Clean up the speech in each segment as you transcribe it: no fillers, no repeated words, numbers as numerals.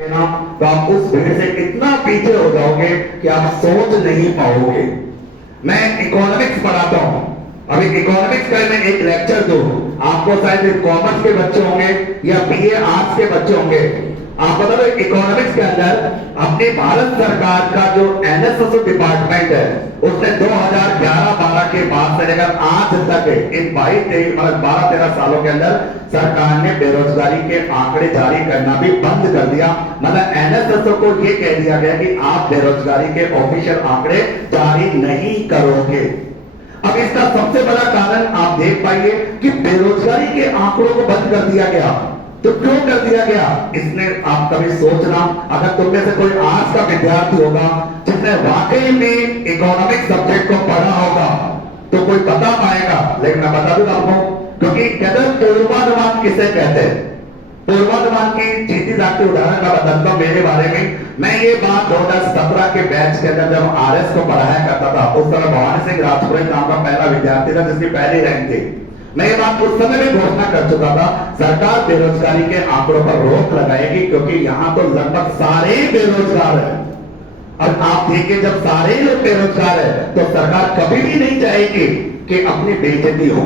ना, तो आप उस भीड़ से इतना पीछे हो जाओगे कि आप सोच नहीं पाओगे। मैं इकोनॉमिक्स पढ़ाता हूं। अभी इकोनॉमिक्स का मैं एक लेक्चर दूं, आपको शायद कॉमर्स के बच्चे होंगे या बीए आर्ट्स के बच्चे होंगे। आप बता दो इकोनॉमिक्स के अंदर अपनी भारत सरकार का जो एनएसएस डिपार्टमेंट है उसने 2011-12 के बाद से लेकर आज तक इन 12-13 सालों के अंदर सरकार ने बेरोजगारी के आंकड़े जारी करना भी बंद कर दिया। मतलब एनएसएस को यह कह दिया गया कि आप बेरोजगारी के ऑफिशियल आंकड़े जारी नहीं करोगे। अब इसका सबसे बड़ा कारण आप देख पाइए कि बेरोजगारी के आंकड़ों को बंद कर दिया गया। तो क्यों कर दिया गया? इसने आप कभी सोचना, अगर तुम में से कोई आर्ट्स का विद्यार्थी होगा जिसने वाकई में इकोनॉमिक सब्जेक्ट को पढ़ा होगा तो कोई बता पाएगा। लेकिन मैं बता दूं आपको, क्योंकि कहते पूर्वानुमान किसे कहते हैं। पूर्वानुमान की जीती जागती उदाहरण का बताता हूं मेरे बारे में। मैं ये बात 2017 के बैच के अंदर जब आरएस को पढ़ाया करता था, उस समय भवानी सिंह राजपुरोहित नाम का पहला विद्यार्थी था जिसकी पहली रैंक थी। मैं ये बात उस समय में घोषणा कर चुका था, सरकार बेरोजगारी के आंकड़ों पर रोक लगाएगी क्योंकि यहां तो लगभग सारे ही बेरोजगार हैं। अब आप देखिए, जब सारे लोग बेरोजगार है तो सरकार कभी भी नहीं चाहेगी कि अपनी बेइज्जती हो।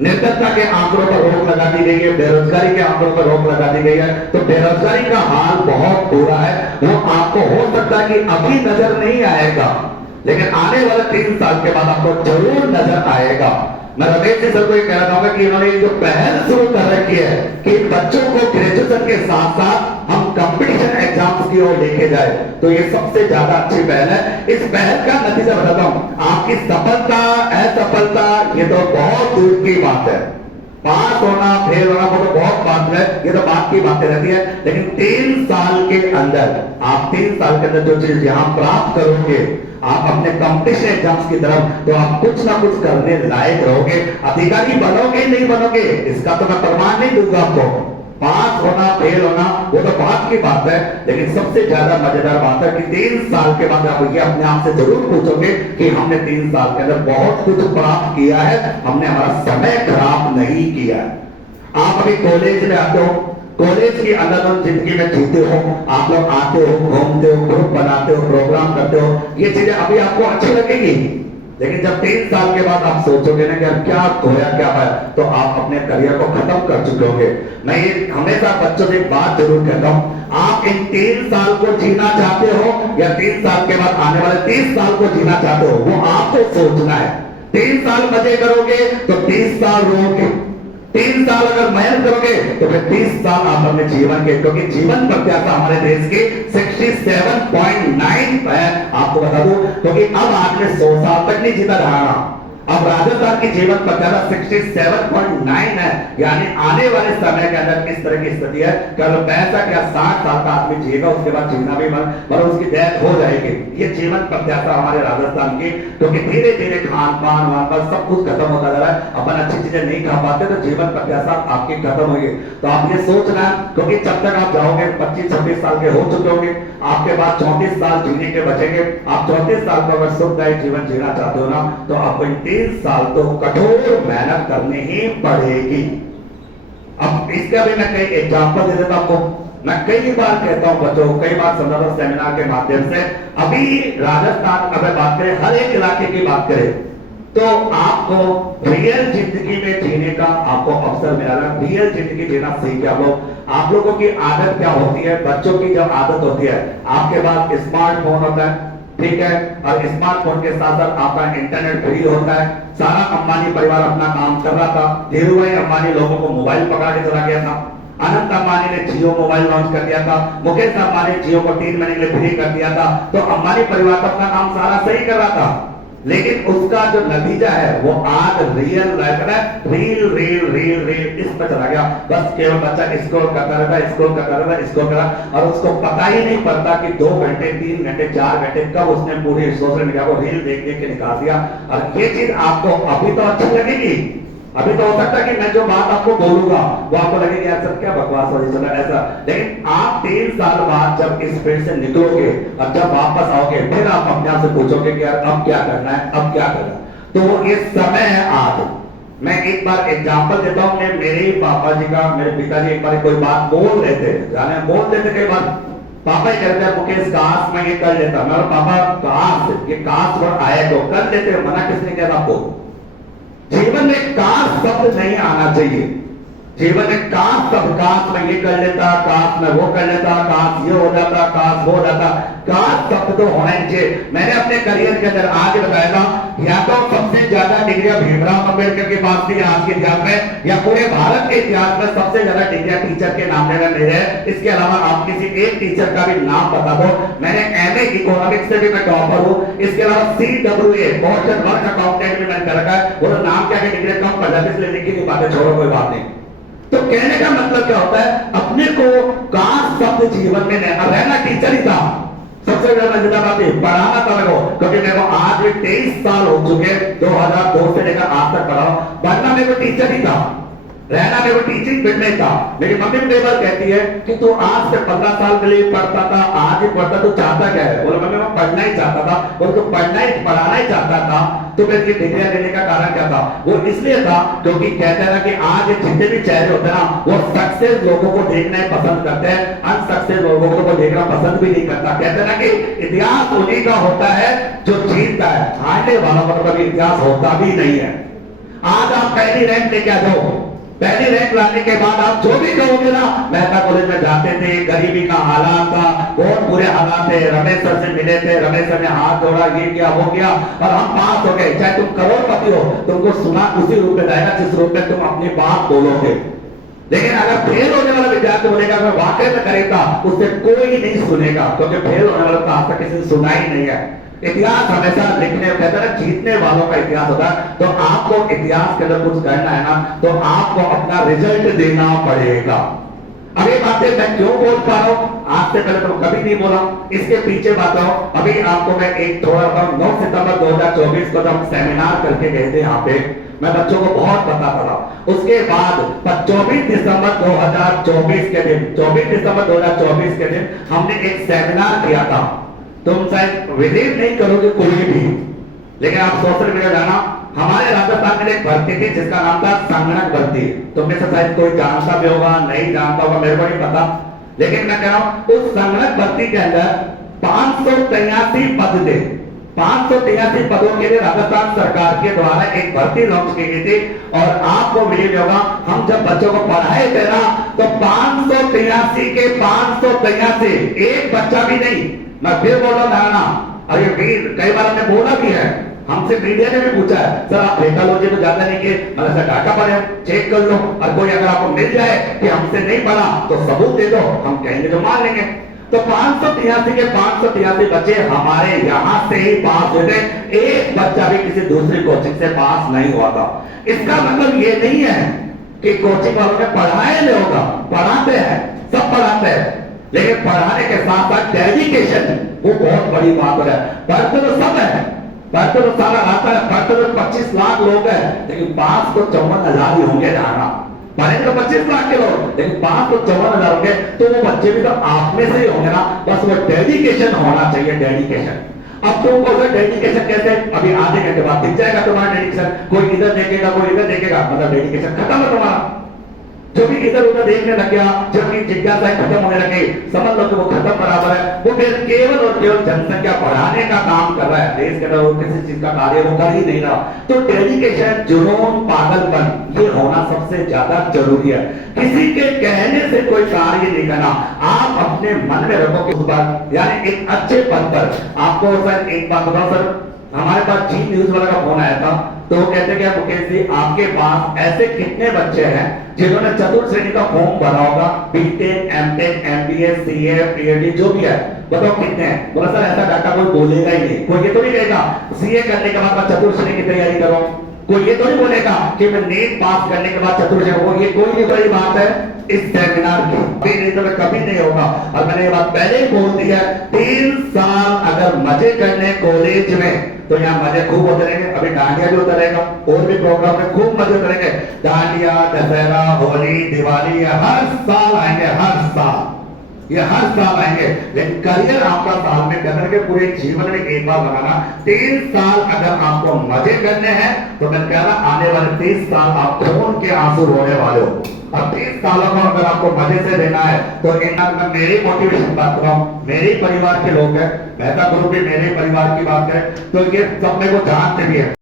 निर्धनता के आंकड़ों पर रोक लगा दी गई है, बेरोजगारी के आंकड़ों पर रोक लगा दी गई है। तो बेरोजगारी का हाल बहुत बुरा है। वो आपको हो सकता है कि अभी नजर नहीं आएगा, लेकिन आने वाले 3 साल के बाद आपको जरूर नजर आएगा। मैं रमेश जी सर को ये कहना चाहूंगा कि इन्होंने जो पहल शुरू कर रखी है कि बच्चों को ग्रेजुएशन के साथ साथ हम कंपटीशन एग्जाम्स की ओर लेके जाए, तो ये सबसे ज्यादा अच्छी पहल है। इस पहल का नतीजा बताता हूं, आपकी सफलता असफलता ये तो बहुत दूर की बात है। पास होना फेल होना वो तो बहुत बात है, ये तो बात की बातें रहती है। लेकिन 3 साल के अंदर आप 3 साल के अंदर जो चीज यहां प्राप्त करोगे आप अपने कंपटीशन एग्जाम्स की तरफ, तो आप कुछ ना कुछ करने लायक रहोगे। अधिकारी बनोगे नहीं बनोगे इसका तो मैं प्रमाण नहीं दूंगा आपको। पास होना फेल होना वो तो बात की बात है, लेकिन सबसे ज्यादा मजेदार बात है कि 3 साल के बाद आप ये अपने आप से जरूर पूछोगे कि हमने 3 साल के अंदर बहुत कुछ प्राप्त किया है, हमने हमारा समय खराब नहीं किया। आप अभी कॉलेज में आते हो, कॉलेज की अलग अलग जिंदगी में जीते हो, आप लोग आते हो, घूमते हो, ग्रुप बनाते हो, प्रोग्राम करते हो, ये चीजें अभी आपको अच्छी लगेगी। लेकिन जब 3 साल के बाद आप सोचोगे ना कि अब क्या खोया क्या पाया, तो आप अपने करियर को खत्म कर चुके होंगे। मैं ये हमेशा बच्चों से एक बात जरूर कहता हूं, आप इन 3 साल को जीना चाहते हो या 3 साल के बाद आने वाले 30 साल को जीना चाहते हो, वो आपको सोचना है। 3 साल मजे करोगे तो 30 साल रोगे, 3 साल अगर मेहनत करोगे तो फिर 30 साल आप अपने जीवन के, क्योंकि जीवन प्रत्याशा हमारे देश की 67.9 है। आपको बता दूं, क्योंकि अब आपने 100 साल तक नहीं जीता रहा। अब राजस्थान की जीवन प्रत्याशा 67.9 है, यानी आने वाले समय के अंदर इस तरह की स्थिति है कि अगर 65 या 60 साल का आदमी जिएगा उसके बाद जीना भी मगर उसकी डेथ हो जाएगी। ये जीवन प्रत्याशा हमारे राजस्थान की, क्योंकि धीरे धीरे खान पान वहां पर सब कुछ खत्म होता जा रहा है। अपन अच्छी चीजें नहीं खा पाते तो जीवन प्रत्याशा आपकी खत्म होगी। तो आप ये सोचना, क्योंकि जब तक आप जाओगे 25-26 साल के हो चुके होंगे, आपके बाद 34 साल जीने के बचेंगे। आप 34 साल का अगर सुखदायी जीवन जीना चाहते हो ना, तो आपको 3 साल तो कठोर मेहनत करनी ही पड़ेगी। अब इसका भी मैं कई एग्जांपल दे देता हूं आपको। मैं कई बार कहता हूं बच्चों, कई बार समझाता हूं सेमिनार के माध्यम से। अभी राजस्थान अगर बात करें, हर एक इलाके की बात करें, तो आपको रियल जिंदगी में जीने का आपको अवसर मिला है। रियल जिंदगी जीना सीख आप लोगों की आदत क्या होती है। बच्चों की जब आदत होती है, आपके पास स्मार्टफोन होता है, ठीक है, और स्मार्टफोन के साथ साथ आपका इंटरनेट फ्री होता है। सारा अंबानी परिवार अपना काम कर रहा था, धीरू भाई अंबानी लोगों को मोबाइल पकड़ा के चला गया था। अनंत अंबानी ने जियो मोबाइल लॉन्च कर दिया था, मुकेश अंबानी जियो को 3 महीने के लिए फ्री कर दिया था। तो अंबानी परिवार का अपना काम सारा सही कर रहा था, लेकिन उसका जो नतीजा है वो आज रियल लाइफ में रील रील रील रील इस पर चला गया। बस केवल बच्चा स्क्रॉल करता रहता, स्क्रॉल करता रहता, स्क्रॉल करा, और उसको पता ही नहीं पड़ता कि 2 घंटे 3 घंटे 4 घंटे कब उसने पूरी सोशल मीडिया को रील देख देख के निकाल दिया। और ये चीज आपको अभी तो अच्छी लगेगी, अभी तो हो सकता है कि मैं जो बात आपको बोलूंगा वो आपको लगेगी यार सर क्या बकवास हो रही है ऐसा, लेकिन आप 3 साल बाद जब इस फील्ड से निकलोगे और जब वापस आओगे, फिर आप अपने आप से पूछोगे कि यार अब क्या करना है, अब क्या करना है। तो ये समय है आज। मैं एक बार एग्जांपल देता हूं, मेरे ही पापा जी का, मेरे पिताजी एक बार कोई बात बोल रहे थे, जाने बोल देते कई बार, पापा ही कहते हैं मुकेश काश मैं ये कर लेता। मैं बोला पापा काश, ये काश वर्ड आया तो कर लेते, मना किसने किया था आपको? जीवन में काश शब्द नहीं आना चाहिए। जीवन में काश शब्द, काश मैं ये कर लेता, काश मैं वो कर लेता, काश ये हो जाता, काश वो हो जाता, काश शब्द तो होना ही चाहिए। मैंने अपने करियर के अंदर आज बताया था, या तो सबसे ज्यादा डिग्रियां भीमराव अम्बेडकर के पास थी आज के इतिहास में, या पूरे भारत के इतिहास में सबसे ज्यादा डिग्रियां टीचर के नाम में मेरे है। इसके अलावा आप किसी एक टीचर का भी नाम बता दो। मैंने एमए इकोनॉमिक्स से भी मैं टॉपर हूं। इसके अलावा CWA पोर्शन वर्क अकाउंटेंट भी मैंने कर रखा है। वो नाम क्या है, डिग्री कम पड़ जाती है इसलिए लिखी नहीं पाते, छोड़ो कोई बात नहीं। तो कहने का मतलब क्या होता है, अपने को काश शब्द जीवन में नहीं, रहना टीचर ही था। सबसे ज्यादा मजेदार बात है पढ़ाना था मेरे को, क्योंकि मेरे को आज भी 23 साल हो चुके, 2002 से लेकर आज तक पढ़ा। वरना मेरे को टीचर ही था, रहना मेरे को टीचिंग फील्ड में था। मेरी मम्मी कई बार कहती है कि तू आज से 15 साल के लिए पढ़ता था, आज ही पढ़ता, तो चाहता क्या है? बोले मम्मी मैं पढ़ना ही चाहता था। बोले तो पढ़ना ही पढ़ाना ही चाहता था, तो मेरे डिग्रियां लेने का कारण क्या था? वो इसलिए था क्योंकि कहते हैं ना कि आज जितने भी चेहरे होते हैं ना, वो सक्सेस लोगों को देखना ही पसंद करते हैं, अनसक्सेस लोगों को देखना पसंद भी नहीं करता। कहते हैं ना कि इतिहास उन्हीं का होता है जो जीतता है, हारने वालों का कभी इतिहास होता भी नहीं है। आज आप पहली रैंक लेके आ जाओ, पहली रैंक लाने के बाद आप जो भी कहोगे ना, मेहता कॉलेज में जाते थे, गरीबी का हालात था, बहुत बुरे हालात थे, रमेश सर से मिले थे, रमेश सर ने हाथ जोड़ा, ये किया वो किया, और हम पास हो गए। चाहे तुम करोड़पति हो, तुमको सुना उसी रूप में जाएगा जिस रूप में तुम अपनी बात बोलोगे। लेकिन अगर फेल होने वाला विद्यार्थी बोलेगा मैं वाकई में करेगा, उससे कोई नहीं सुनेगा, क्योंकि फेल होने वाला तो आज तक किसी ने सुना ही नहीं है। इतिहास हमेशा लिखने, कहते हैं जीतने वालों का इतिहास होता है। तो आपको इतिहास के अंदर कुछ करना है ना, तो आपको अपना रिजल्ट देना पड़ेगा। अब ये बातें मैं क्यों बोल पा रहा हूं, आज से पहले तो कभी नहीं बोला, इसके पीछे बात हो। अभी आपको मैं एक थोड़ा 9 सितंबर 2024 को हम सेमिनार करके गए थे, यहाँ पे मैं बच्चों को बहुत बताता था। उसके बाद 24 दिसंबर 2024 के दिन, 24 दिसंबर 2024 के दिन हमने एक सेमिनार किया था। तुम शायद बिलीव नहीं करोगे कोई भी, लेकिन आप सोशल मीडिया जाना, हमारे राजस्थान में एक भर्ती थी जिसका नाम था संगणक भर्ती। तुम में से शायद कोई जानता भी होगा, नहीं जानता होगा, मेरे को नहीं पता। लेकिन मैं कह रहा हूं उस संगणक भर्ती के अंदर 583 पद थे। 583 पदों के लिए राजस्थान सरकार के द्वारा एक भर्ती लॉन्च की गई थी। और आपको मिल होगा, हम जब बच्चों को पढ़ाए थे ना, तो 583 के 583 एक बच्चा भी नहीं, मैं फिर बोल रहा हूं ना, अरे वीर कई बार हमने बोला भी है, हमसे मीडिया ने भी पूछा है सर आप टेक्नोलॉजी में ज्यादा नहीं किए, मतलब सर डाटा पढ़े चेक कर लो, और कोई अगर आपको मिल जाए कि हमसे नहीं पढ़ा तो सबूत दे दो, हम कहेंगे तो मान लेंगे। तो 583 के 583 बच्चे हमारे यहां से ही पास हुए थे, एक बच्चा भी किसी दूसरी कोचिंग से पास नहीं हुआ था। इसका मतलब ये नहीं है कि कोचिंग वालों ने पढ़ाया नहीं होगा, पढ़ाते हैं, सब पढ़ाते हैं, लेकिन पढ़ाने के साथ साथ डेडिकेशन वो बहुत बड़ी बात है। पढ़ते तो सब है, पढ़ते तो सारा आता है, पढ़ते तो 25 लाख लोग हैं, लेकिन पास तो 54,000 ही होंगे जाना, पढ़े तो 25 लाख के लोग, लेकिन पास तो 54,000 होंगे। तो वो बच्चे भी तो आप में से ही होंगे ना, बस वो डेडिकेशन होना चाहिए, डेडिकेशन। अब तुमको सर डेडिकेशन कैसे, अभी आधे घंटे बाद दिख जाएगा तुम्हारा डेडिकेशन, कोई इधर देखेगा कोई इधर देखेगा, मतलब डेडिकेशन खत्म है तुम्हारा। जो भी इधर उधर देखने लग गया, जबकि जिज्ञासा खत्म होने लगे, समझ लो कि वो खत्म बराबर है, वो फिर केवल और केवल जनसंख्या बढ़ाने का काम कर रहा है, देश के अंदर वो किसी चीज का कार्य वो कर ही नहीं रहा। तो डेडिकेशन, जुनून, पागलपन ये होना सबसे ज्यादा जरूरी है। किसी के कहने से कोई कार्य नहीं करना, आप अपने मन में रखो कि उस पर, यानी एक अच्छे पद पर आपको। सर एक बात बताओ सर, हमारे पास जी न्यूज वाला का फोन आया था, तो वो कहते क्या मुकेश जी आपके पास ऐसे कितने बच्चे हैं जिन्होंने चतुर्थ श्रेणी का फॉर्म भरा होगा, BTech, MTech, MBA, CA, PhD जो भी है, बताओ कितने हैं? बोला सर ऐसा डाटा कोई बोलेगा ही नहीं, कोई ये तो नहीं कहेगा सीए करने के बाद मैं चतुर्थ श्रेणी की तैयारी करो, कोई ये तो नहीं बोलेगा कि मैं नीट पास करने के बाद चतुर्थ श्रेणी, ये कोई नहीं बड़ी बात है इस सेमिनार की, कभी नहीं तो कभी नहीं होगा। और मैंने ये बात पहले ही बोल दी है, 3 साल अगर मजे करने कॉलेज में तो यहाँ मजे खूब होते रहेंगे। अभी डांडिया भी होता रहेगा, और भी प्रोग्राम में खूब मजे होते रहेंगे, डांडिया, दशहरा, होली, दिवाली, हर साल आएंगे, हर साल, ये हर साल आएंगे। लेकिन करियर आपका साल में करने के पूरे जीवन में एक बार बनाना। 3 साल अगर आपको मजे करने हैं तो मैं कह रहा आने वाले 30 साल आप खून के आंसू रोने वाले हो। अब 30 सालों को अगर आपको मजे से देना है तो मैं मेरी मोटिवेशन बात कर रहा हूँ, मेरे परिवार के लोग हैं, मेहता ग्रुप भी मेरे परिवार की बात है, तो ये सब मेरे को जानते भी है।